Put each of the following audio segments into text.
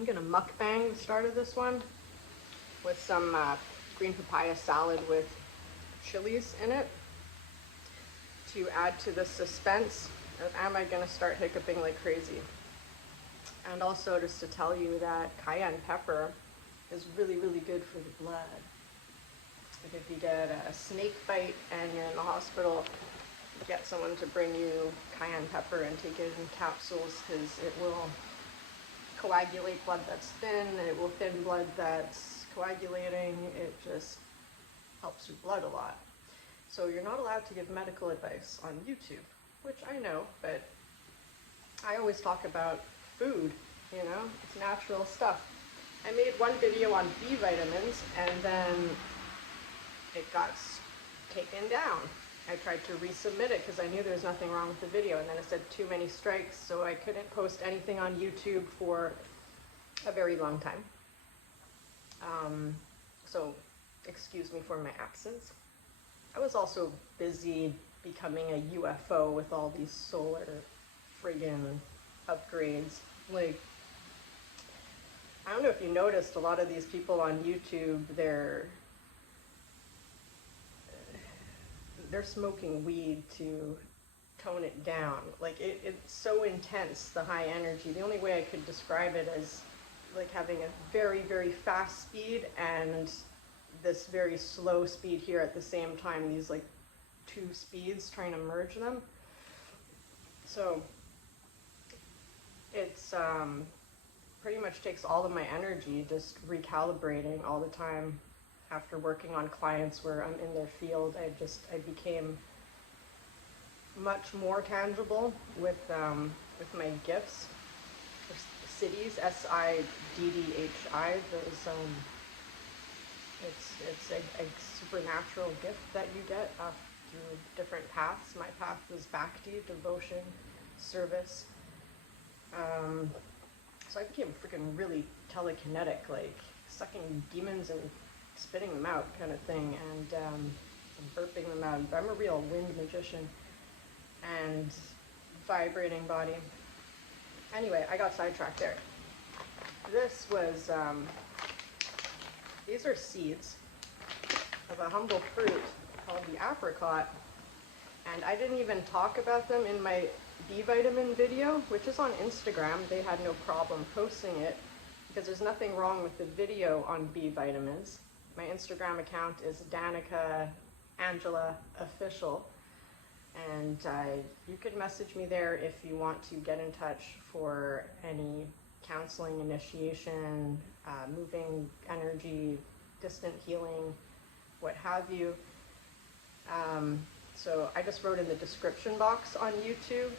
I'm gonna mukbang the start of this one with some green papaya salad with chilies in it to add to the suspense of am I gonna start hiccuping like crazy. And also just to tell you that cayenne pepper is really, really good for the blood. Like if you get a snake bite and you're in the hospital, get someone to bring you cayenne pepper and take it in capsules, because it will coagulate blood that's thin, it will thin blood that's coagulating, it just helps your blood a lot. So you're not allowed to give medical advice on YouTube, which I know, but I always talk about food, you know, it's natural stuff. I made one video on B vitamins and then it got taken down. I tried to resubmit it because I knew there was nothing wrong with the video, and then it said too many strikes, so I couldn't post anything on YouTube for a very long time. So excuse me for my absence. I was also busy becoming a UFO with all these solar friggin' upgrades. Like, I don't know if you noticed, a lot of these people on YouTube, they're smoking weed to tone it down. Like it's so intense, the high energy. The only way I could describe it is like having a very, very fast speed and this very slow speed here at the same time, these like two speeds trying to merge them. So it's pretty much takes all of my energy just recalibrating all the time. After working on clients where I'm in their field, I became much more tangible with my gifts. Siddhis, S-I-D-D-H-I. Those it's a supernatural gift that you get through different paths. My path was bhakti, devotion, service. So I became freaking really telekinetic, like sucking demons and spitting them out kind of thing, and burping them out. I'm a real wind magician and vibrating body. Anyway, I got sidetracked there. This was, these are seeds of a humble fruit called the apricot, and I didn't even talk about them in my B vitamin video, which is on Instagram. They had no problem posting it because there's nothing wrong with the video on B vitamins. My Instagram account is Danica Angela Official, and you could message me there if you want to get in touch for any counseling, initiation, moving energy, distant healing, what have you. So I just wrote in the description box on YouTube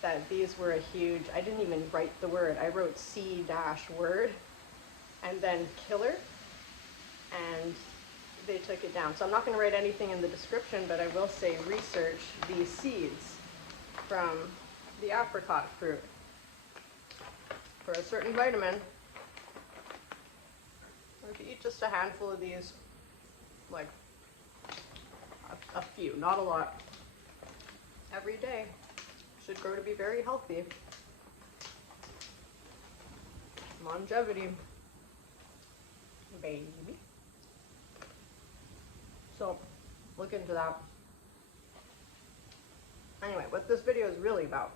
that these were a huge, I didn't even write the word, I wrote C-word and then killer, and they took it down. So I'm not going to write anything in the description, but I will say research these seeds from the apricot fruit. For a certain vitamin, if you eat just a handful of these, like a few, not a lot, every day, should grow to be very healthy. Longevity, baby. So look into that. Anyway, what this video is really about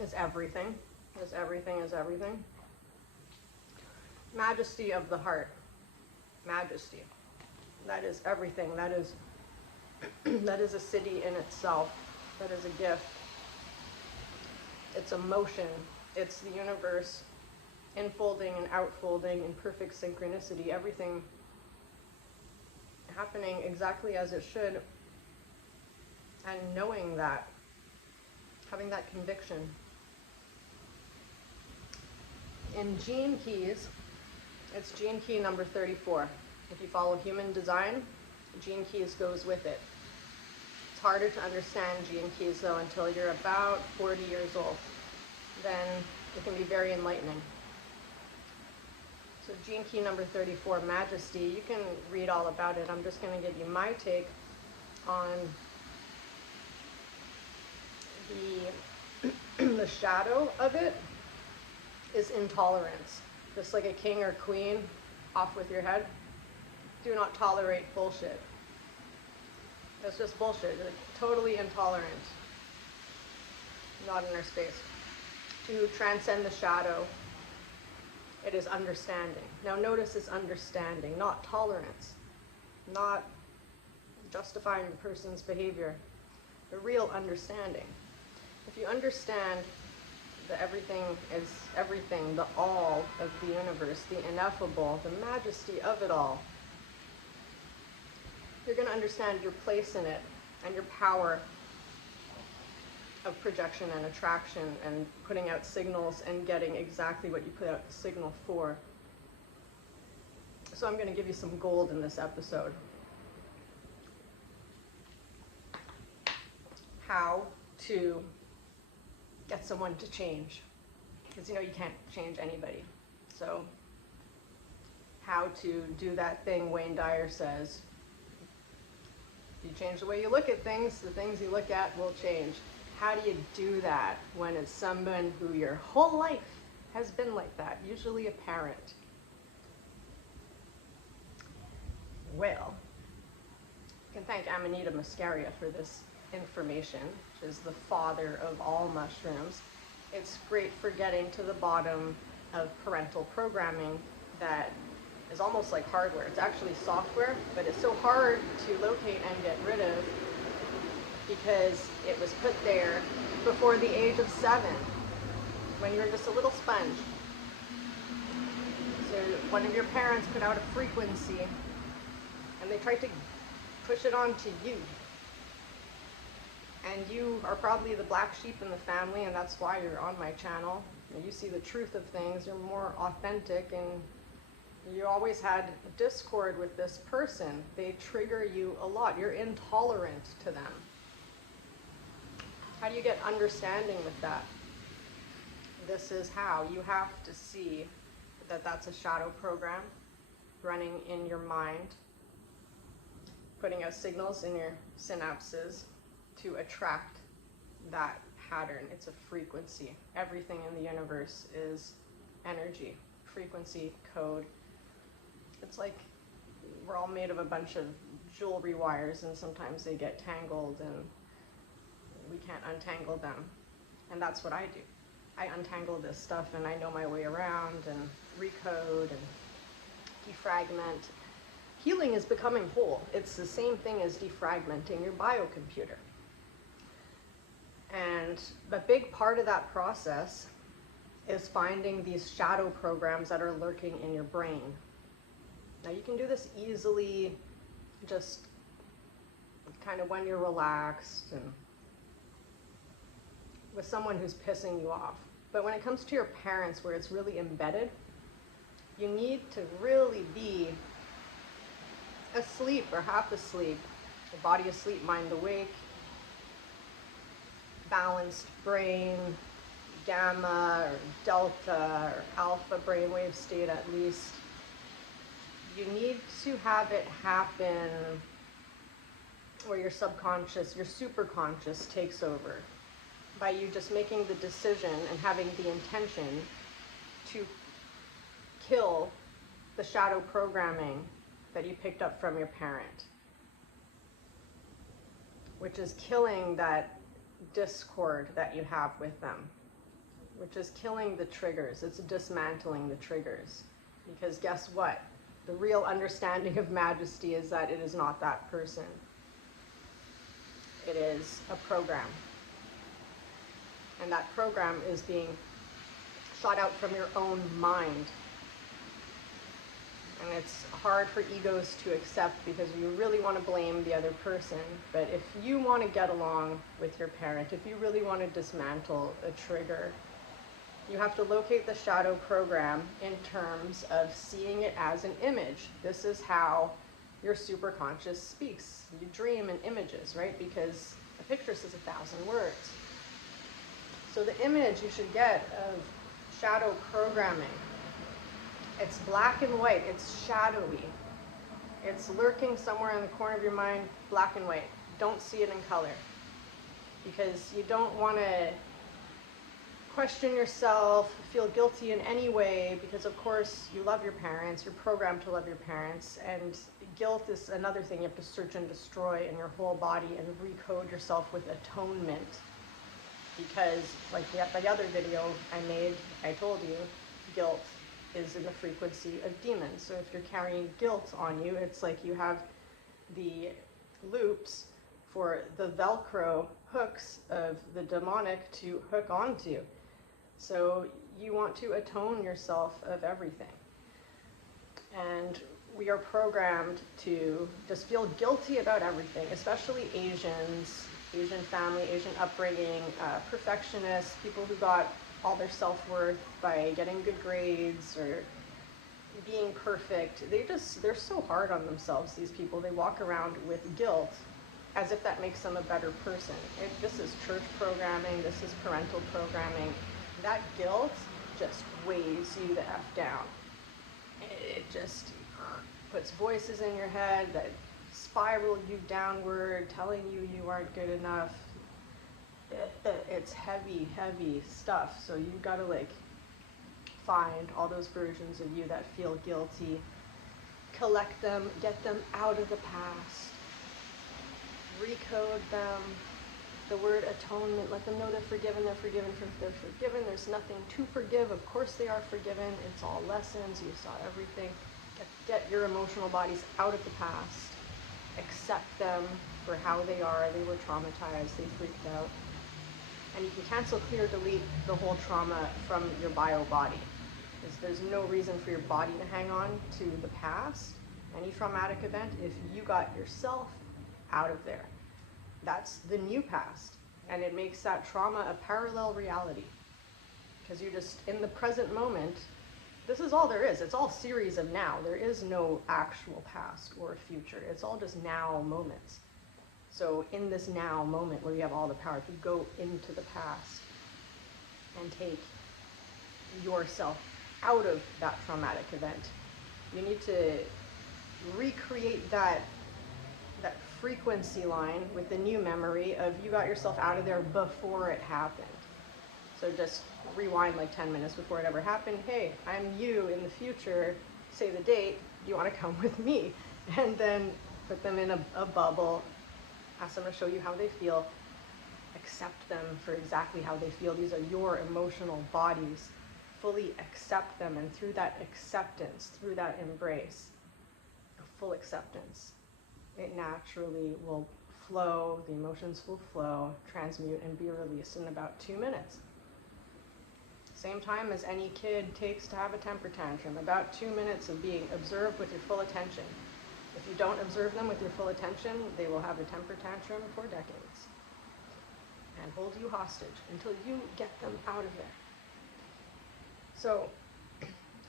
is everything. Is everything. Majesty of the heart. Majesty. That is everything. That is that is a city in itself. That is a gift. It's emotion. It's the universe infolding and outfolding in perfect synchronicity. Everything happening exactly as it should. And knowing that. Having that conviction. In Gene Keys, it's Gene Key number 34. If you follow human design, Gene Keys goes with it. It's harder to understand Gene Keys though until you're about 40 years old. Then it can be very enlightening. So Gene Key number 34, Majesty, you can read all about it. I'm just going to give you my take on the shadow of it is intolerance. Just like a king or queen, off with your head. Do not tolerate bullshit. That's just bullshit. They're totally intolerant. Not in our space. To transcend the shadow, it is understanding. Now notice it's understanding, not tolerance. Not justifying the person's behavior. The real understanding. If you understand that everything is everything, the all of the universe, the ineffable, the majesty of it all, you're going to understand your place in it and your power of projection and attraction and putting out signals and getting exactly what you put out the signal for. So I'm going to give you some gold in this episode. How to get someone to change. Because you know you can't change anybody. So how to do that thing Wayne Dyer says. You change the way you look at things, the things you look at will change. How do you do that when it's someone who your whole life has been like that, usually a parent? Well, you can thank Amanita Muscaria for this information, which is the father of all mushrooms. It's great for getting to the bottom of parental programming that is almost like hardware. It's actually software, but it's so hard to locate and get rid of because it was put there before the age of 7, when you were just a little sponge. So one of your parents put out a frequency and they tried to push it onto you. And you are probably the black sheep in the family, and that's why you're on my channel. You see the truth of things, you're more authentic, and you always had discord with this person. They trigger you a lot. You're intolerant to them. How do you get understanding with that? This is how. You have to see that that's a shadow program running in your mind, putting out signals in your synapses to attract that pattern. It's a frequency. Everything in the universe is energy, frequency, code. It's like we're all made of a bunch of jewelry wires, and sometimes they get tangled and we can't untangle them. And that's what I do. I untangle this stuff and I know my way around and recode and defragment. Healing is becoming whole. It's the same thing as defragmenting your biocomputer. And a big part of that process is finding these shadow programs that are lurking in your brain. Now you can do this easily, just kind of when you're relaxed and with someone who's pissing you off. But when it comes to your parents, where it's really embedded, you need to really be asleep or half asleep, the body asleep, mind awake, balanced brain, gamma or delta or alpha brainwave state at least. You need to have it happen where your subconscious, your superconscious takes over by you just making the decision and having the intention to kill the shadow programming that you picked up from your parent, which is killing that discord that you have with them, which is killing the triggers. It's dismantling the triggers. Because guess what? The real understanding of Majesty is that it is not that person. It is a program. And that program is being shot out from your own mind. And it's hard for egos to accept because you really want to blame the other person. But if you want to get along with your parent, if you really want to dismantle a trigger, you have to locate the shadow program in terms of seeing it as an image. This is how your superconscious speaks. You dream in images, right? Because a picture says 1,000 words. So the image you should get of shadow programming, it's black and white, it's shadowy. It's lurking somewhere in the corner of your mind, black and white. Don't see it in color. Because you don't want to question yourself, feel guilty in any way, because of course you love your parents, you're programmed to love your parents, and guilt is another thing you have to search and destroy in your whole body and recode yourself with atonement. Because like the other video I made, I told you, guilt is in the frequency of demons. So if you're carrying guilt on you, it's like you have the loops for the Velcro hooks of the demonic to hook onto. So you want to atone yourself of everything. And we are programmed to just feel guilty about everything, especially Asians, Asian family, Asian upbringing, perfectionists, people who got all their self-worth by getting good grades or being perfect. They're so hard on themselves, these people. They walk around with guilt as if that makes them a better person. This is church programming, this is parental programming. That guilt just weighs you the F down. It just puts voices in your head that spiral you downward, telling you you aren't good enough. It's heavy, heavy stuff. So you've got to like find all those versions of you that feel guilty, collect them, get them out of the past, recode them. The word atonement, let them know they're forgiven, they're forgiven, they're forgiven. There's nothing to forgive. Of course they are forgiven. It's all lessons. You saw everything. Get your emotional bodies out of the past. Accept them for how they are. They were traumatized. They freaked out. And you can cancel, clear, delete the whole trauma from your bio body. Because there's no reason for your body to hang on to the past, any traumatic event, if you got yourself out of there. That's the new past. And it makes that trauma a parallel reality. Because you're just in the present moment. This is all there is. It's all series of now. There is no actual past or future. It's all just now moments. So in this now moment where you have all the power to go into the past and take yourself out of that traumatic event, you need to recreate that frequency line with the new memory of you got yourself out of there before it happened. So just rewind like 10 minutes before it ever happened. Hey, I'm you in the future. Say the date. Do you want to come with me? And then put them in a bubble. Ask them to show you how they feel. Accept them for exactly how they feel. These are your emotional bodies. Fully accept them. And through that acceptance, through that embrace, a full acceptance, it naturally will flow. The emotions will flow, transmute, and be released in about 2 minutes. Same time as any kid takes to have a temper tantrum, about 2 minutes of being observed with your full attention. If you don't observe them with your full attention, they will have a temper tantrum for decades and hold you hostage until you get them out of there. So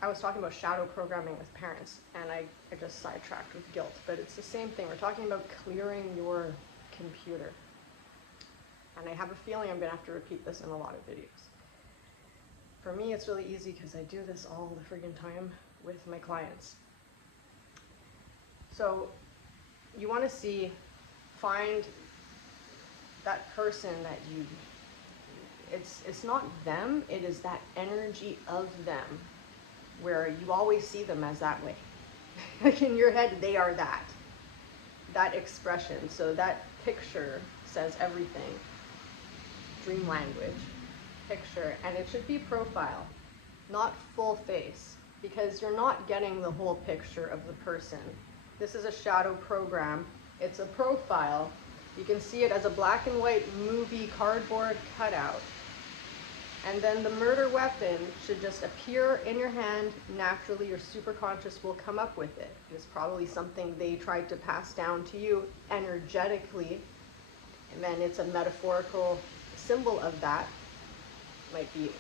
I was talking about shadow programming with parents, and I just sidetracked with guilt, but it's the same thing. We're talking about clearing your computer. And I have a feeling I'm going to have to repeat this in a lot of videos. For me, it's really easy because I do this all the friggin' time with my clients. So you want to find that person that it's not them, it is that energy of them, where you always see them as that way. Like in your head, they are that expression. So that picture says everything. Dream language, picture, and it should be profile, not full face, because you're not getting the whole picture of the person. This is a shadow program. It's a profile. You can see it as a black and white movie cardboard cutout. And then the murder weapon should just appear in your hand naturally. Your superconscious will come up with it. It's probably something they tried to pass down to you energetically. And then it's a metaphorical symbol of that. It might be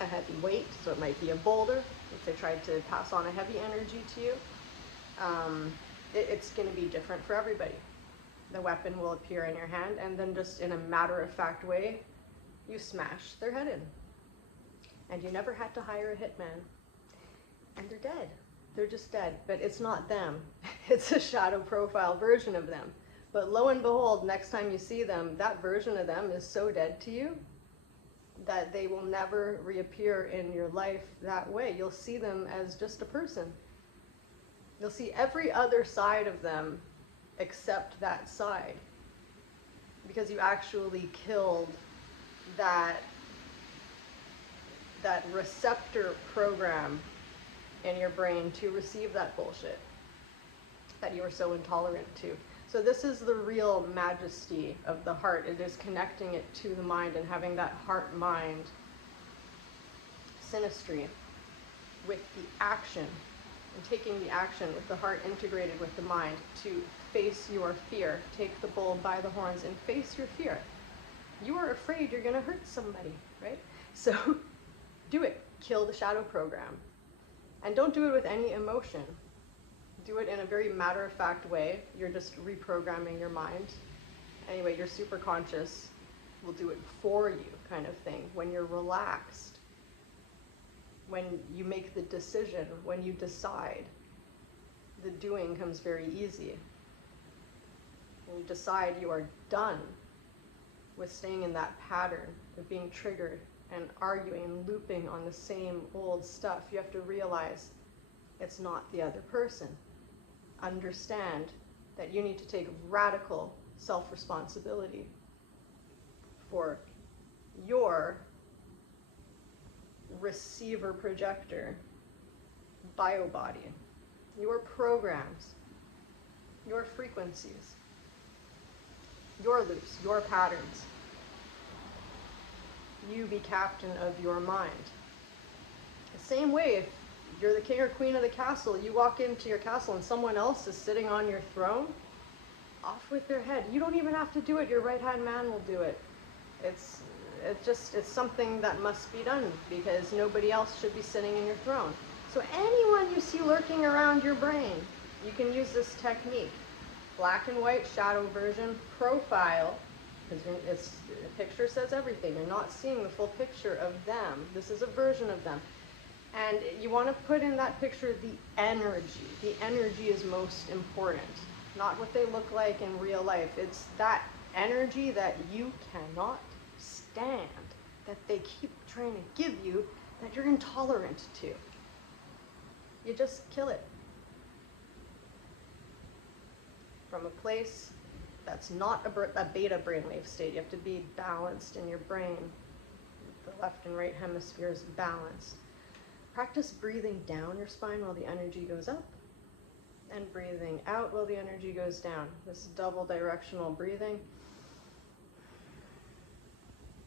a heavy weight, so it might be a boulder if they tried to pass on a heavy energy to you. It's going to be different for everybody. The weapon will appear in your hand, and then just in a matter-of-fact way, you smash their head in. And you never had to hire a hitman. And they're dead. They're just dead. But it's not them. It's a shadow profile version of them. But lo and behold, next time you see them, that version of them is so dead to you, that they will never reappear in your life that way. You'll see them as just a person. You'll see every other side of them except that side, because you actually killed that receptor program in your brain to receive that bullshit that you were so intolerant to. So this is the real majesty of the heart. It is connecting it to the mind and having that heart-mind synastry with the action, and taking the action with the heart integrated with the mind to face your fear. Take the bull by the horns and face your fear. You are afraid you're going to hurt somebody, right? So do it. Kill the shadow program. And don't do it with any emotion. Do it in a very matter-of-fact way. You're just reprogramming your mind. Anyway, your superconscious will do it for you, kind of thing. When you're relaxed, when you make the decision, when you decide, the doing comes very easy. When you decide you are done with staying in that pattern of being triggered and arguing and looping on the same old stuff, you have to realize it's not the other person. Understand that you need to take radical self-responsibility for your receiver projector biobody, your programs, your frequencies, your loops, your patterns. You be captain of your mind. The same way, if you're the king or queen of the castle, you walk into your castle and someone else is sitting on your throne, off with their head. You don't even have to do it. Your right-hand man will do it. It's something that must be done, because nobody else should be sitting in your throne. So anyone you see lurking around your brain, you can use this technique. Black and white shadow version, profile, because the picture says everything. You're not seeing the full picture of them. This is a version of them. And you want to put in that picture the energy. The energy is most important, not what they look like in real life. It's that energy that you cannot stand, that they keep trying to give you, that you're intolerant to. You just kill it. From a place that's not a beta brainwave state. You have to be balanced in your brain. The left and right hemispheres balanced. Practice breathing down your spine while the energy goes up, and breathing out while the energy goes down. This double directional breathing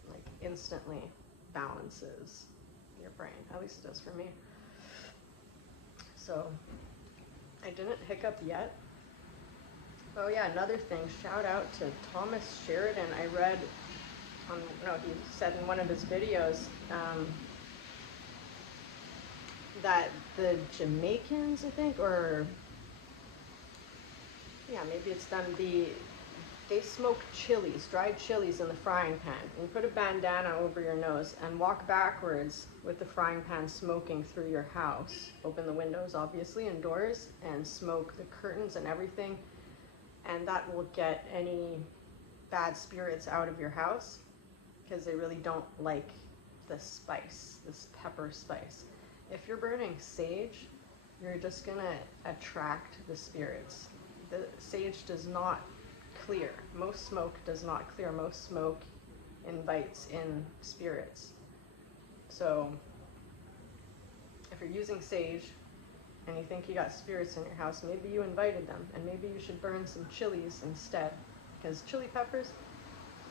like instantly balances your brain. At least it does for me. So I didn't hiccup yet. Oh yeah, another thing, shout out to Thomas Sheridan. I read he said in one of his videos that the Jamaicans, I think, or yeah, maybe it's them, they smoke chilies, dried chilies in the frying pan. And you put a bandana over your nose and walk backwards with the frying pan smoking through your house. Open the windows, obviously, and doors, and smoke the curtains and everything. And that will get any bad spirits out of your house, because they really don't like the spice, this pepper spice. If you're burning sage, you're just gonna attract the spirits. The sage does not clear. Most smoke does not clear. Most smoke invites in spirits. So if you're using sage and you think you got spirits in your house, maybe you invited them, and maybe you should burn some chilies instead, because chili peppers,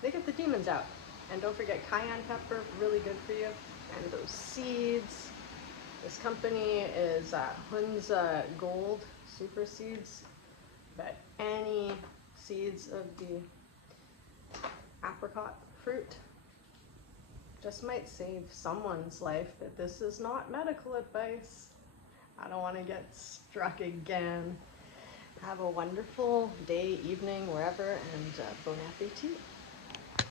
they get the demons out. And don't forget cayenne pepper, really good for you. And those seeds. This company is Hunza Gold Super Seeds, but any seeds of the apricot fruit just might save someone's life. But this is not medical advice. I don't want to get struck again. Have a wonderful day, evening, wherever, and bon appetit.